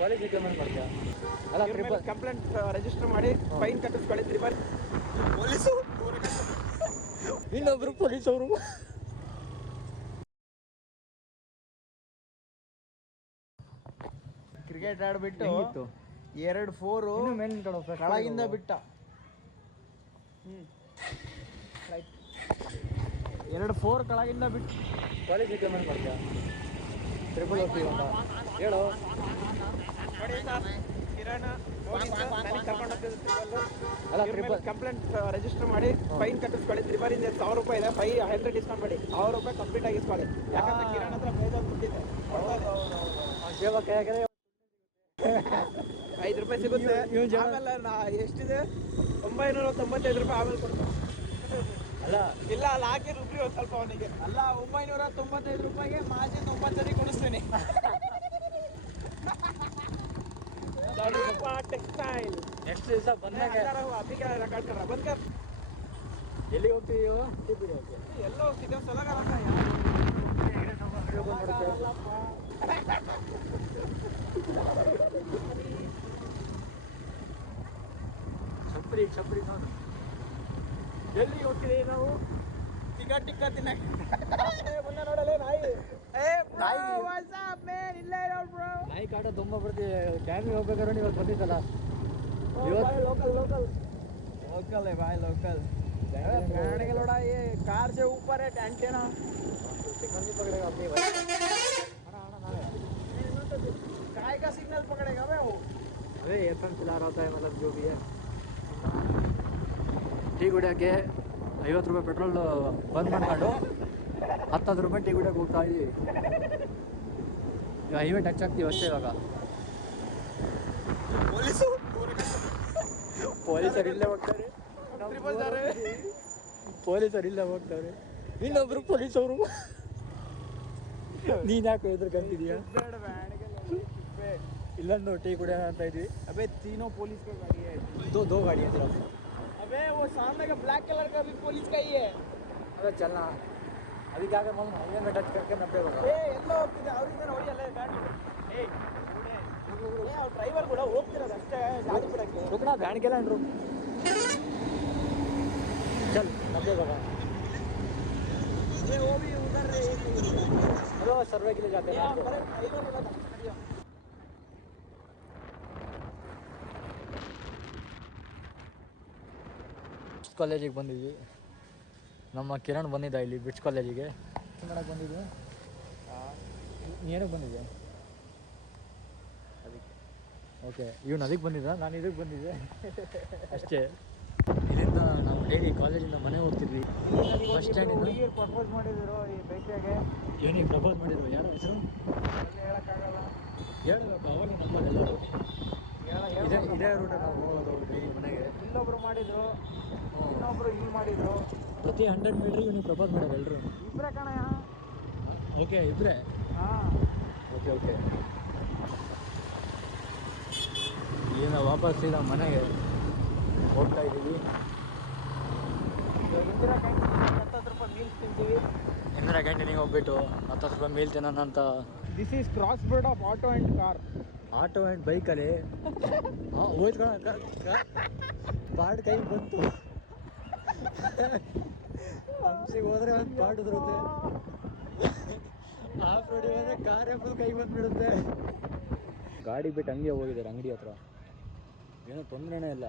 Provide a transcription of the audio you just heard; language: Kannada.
ಕಾಲೇಜ್ ರಿಕಮೆಂಡ್ ಮಾಡ್ತೀಯಾ? ಅಲ್ಲ ಟ್ರಿಪಲ್ ಕಂಪ್ಲೇಂಟ್ ರಿಜಿಸ್ಟರ್ ಮಾಡಿ ಫೈನ್ ಕಟ್ಟಿಸ್ಕೊಳ್ಳಿ. ಟ್ರಿಪಲ್ ಪೊಲೀಸು ಇನ್ನೊಬ್ರು ಪೊಲೀಸ್ ಅವರು ಕ್ರಿಕೆಟ್ ಆಡ್ಬಿಟ್ಟು 2-4 ಕೆಳಗಿಂದ ಬಿಟ್ಟ. 2-4 ಕೆಳಗಿಂದ ಬಿಟ್ಟು ಕಾಲೇಜ್ ರಿಕಮೆಂಡ್ ಮಾಡ್ತೀಯಾ? ಟ್ರಿಪಲ್ ಹೋಗ್ತೀವಿ ಅಂತ ಹೇಳು. ಕಿರಣ್ ಅಲ್ಲ ಟ್ರಿಪಲ್ ಕಂಪ್ಲೇಂಟ್ ರಿಜಿಸ್ಟರ್ ಮಾಡಿ ಫೈನ್ ಕಟ್ಟಿಸ್ಕೊಳ್ಳಿ. ಟ್ರಿಪಲಿಂದ 1000 ರೂಪಾಯಿ ಇದೆ. 500 ಡಿಸ್ಕೌಂಟ್ ಮಾಡಿ 1000 ರೂಪಾಯಿ ಕಂಪ್ಲೀಟ್ ಆಗಿಸ್ಕೊಳ್ಳಿ. ಯಾಕಂದ್ರೆ ಕಿರಣ್ ಹತ್ರ ಬೇಜಾರು ಬಿಟ್ಟಿದೆ. 5 ರೂಪಾಯಿ ಸಿಗುತ್ತೆ. ಆಮೇಲೆ ಎಷ್ಟಿದೆ 995 ರೂಪಾಯಿ ಆಮೇಲೆ ಕೊಡ್ತಾರೆ. ಅಲ್ಲ ಇಲ್ಲ ಅಲ್ಲಿ ಹಾಕಿ ರುಬ್ರಿ ಒಂದು ಸ್ವಲ್ಪ ಅವನಿಗೆ. ಅಲ್ಲ 995 ರೂಪಾಯಿಗೆ ಮಾಜಿ 90 ಸರಿ ಕೊಡಿಸ್ತೀನಿ. ಟೆಕ್ಸ್ಟೈಲ್ ನೆಕ್ಸ್ಟ್ ದಿವಸ ಬಂದಾಗ ಎಲ್ಲಿ ಹೋಗ್ತೀವಿ? ಎಲ್ಲ ಹೋಗ್ತಿದ್ದೆ ಚಪ್ರಿ ಚಪ್ರಿ ನೋಡು. ಎಲ್ಲಿಗೆ ಹೋಗ್ತೀವಿ ನಾವು? ಟಿಕ್ಕ ತಿನ್ನಕ್ಕೆ ನೋಡಲೇ ನಾಯಿ. ನಾಯಿ ಕಾಟ ತುಂಬ ಬರ್ತೀವಿ. ಡ್ಯಾಮಿಗೆ ಹೋಗ್ಬೇಕಾದ್ರೆ ಇವಾಗ ಬಂದಿದ್ದಲ್ಲ लोकल है भाई लोकल। बैठने के लोड़ा ये कार से ऊपर है एंटेना। सिग्नल भी पकड़ेगा अपनी भाई। काय का सिग्नल पकड़ेगा भाई वो? अरे एफएम चला रहा होता है, मतलब जो भी है। ಟೀ ಕುಡಿಯೋಕ್ಕೆ 50 ರೂಪಾಯಿ ಪೆಟ್ರೋಲ್ ಬಂದ್ ಮಾಡ್ಕೊಂಡು 10 ರೂಪಾಯಿ ಟೀ ಕುಡಿಯೋಕೆ ಹೋಗ್ತಾ ಇದ್ದೀವಿ. ಇವಾಗ ಹೈವೇ ಟಚ್ ಆಗ್ತೀವಿ ಅಷ್ಟೇ. ಇವಾಗ ಪೊಲೀಸರು ಇಲ್ಲೇ ಹೋಗ್ತಾರೆ. ಪೊಲೀಸರು ಇಲ್ಲೇ ಹೋಗ್ತಾರೆ. ಇನ್ನೊಬ್ರು ಪೊಲೀಸವರು ನೀನ್ ಯಾಕೆ ಎದುರ್ಕಂತಿದೀಯ? ಇಲ್ಲೊಂದು ಟೀ ಕುಡಿಯೋಣ ಅಂತ ಇದ್ವಿ. अबे तीनों पुलिस का गाड़ी है। दो गाड़ी है सिर्फ। अबे वो सामने का ब्लैक कलर का भी पुलिस का ही है। अबे चलना अभी क्या कर मालूम, हाईवे में टच करके 90 होगा। ए ಎಲ್ಲೋ ಹೋಗ್ತಿದೆ ಅವರಿಂದ ನೋಡಿ ಅಲ್ಲೇ ಗಾಡಿ. ಏ ಡ್ರೈವರ್ ಕೂಡ ಹೋಗ್ತಿರೋದು ಅಷ್ಟೇ ಗಾಡಿ ಬಿಡಕ್ಕೆ. रुकना बैंड के लाइन रुक। चल 90 होगा। ये वो भी उधर हेलो सर्वे के लिए जाते हैं। ಕಾಲೇಜಿಗೆ ಬಂದಿದ್ವಿ. ನಮ್ಮ ಕಿರಣ್ ಬಂದಿದ್ದ ಇಲ್ಲಿ ಬ್ರಿಡ್ಜ್ ಕಾಲೇಜಿಗೆ. ಮಾಡಕ್ಕೆ ಬಂದಿದ್ವಿ. ಏನಕ್ಕೆ ಬಂದಿದ್ದೆ? ಅದಕ್ಕೆ ಓಕೆ. ಇವ್ನು ಅದಕ್ಕೆ ಬಂದಿದ್ದ, ನಾನು ಇದಕ್ಕೆ ಬಂದಿದ್ದೆ ಅಷ್ಟೇ. ಇಲ್ಲಿಂದ ನಾವು ಡೈಲಿ ಕಾಲೇಜಿಂದ ಮನೆ ಹೋಗ್ತಿದ್ವಿ. ಬಸ್ ಸ್ಟ್ಯಾಂಡಿಂದ ಪ್ರಪೋಸ್ ಮಾಡಿದ್ರು ಈ ಬೈಕ್ಗೆ. ಇವನಿಗೆ ಪ್ರಪೋಸ್ ಮಾಡಿದ್ರು. ಯಾರು ಹೆಸರು ಹೇಳಕ್ಕಾಗಲ್ಲ, ಹೇಳ್ಬೇಕು. ಅವಾಗ ನಮ್ಮಲ್ಲಿ ಎಲ್ಲರೂ ಇದೇ ರೂಟ ನಾವು ಹೋಗೋದು ಡೈಲಿ ಮನೆಗೆ. ಇಲ್ಲೊಬ್ರು ಮಾಡಿದ್ರು, ಇನ್ನೊಬ್ರು ಇಲ್ಲಿ ಮಾಡಿದ್ರು. ಪ್ರತಿ 100 ಮೀಟ್ರಿಗೆ ಇವನಿಗೆ ಪ್ರಪೋಸ್ ಮಾಡೋದು ಎಲ್ಲರೂ. ಇಬ್ಬರೇ ಕಣಯ್ಯ. ಓಕೆ ಇಬ್ಬರೇ. ಹಾಂ ಓಕೆ ಓಕೆ. ಈಗ ನಾವು ವಾಪಸ್ ಸೀದಾ ಮನೆಗೆ ಹೋಗ್ತಾ ಇದ್ದೀವಿ. ಇಂದಿರಾ ಕ್ಯಾಂಟೀನ್ 10 ರೂಪಾಯಿ ಮೀಲ್ಸ್ ತಿಂತೀವಿ. ಇಂದಿರಾ ಕ್ಯಾಂಟೀನಿಗೆ ಹೋಗ್ಬಿಟ್ಟು 10 ರೂಪಾಯಿ ಮೀಲ್ ತಿನ್ನೋಣ ಅಂತ. This is cross board of auto and car. Auto and ಬೈಕಲ್ಲಿ ಹೋಯ್ತು ಕಣ. ಪಾಡ್ ಕೈ ಬಂತು. ಹಂಸಿಗೆ ಹೋದರೆ ಒಂದು ಪಾಡ್ ಉದುರುತ್ತೆ. ಆಫ್ ರೋಡಿಗೆ ಹೋದರೆ ಕಾರ್ ಎಂಬುದು ಕೈ ಬಂದುಬಿಡುತ್ತೆ. ಗಾಡಿ ಬಿಟ್ಟು ಹಂಗೆ ಹೋಗಿದ್ದಾರೆ ಅಂಗಡಿ ಹತ್ರ. ಏನೋ ತೊಂದರೆನೇ ಇಲ್ಲ.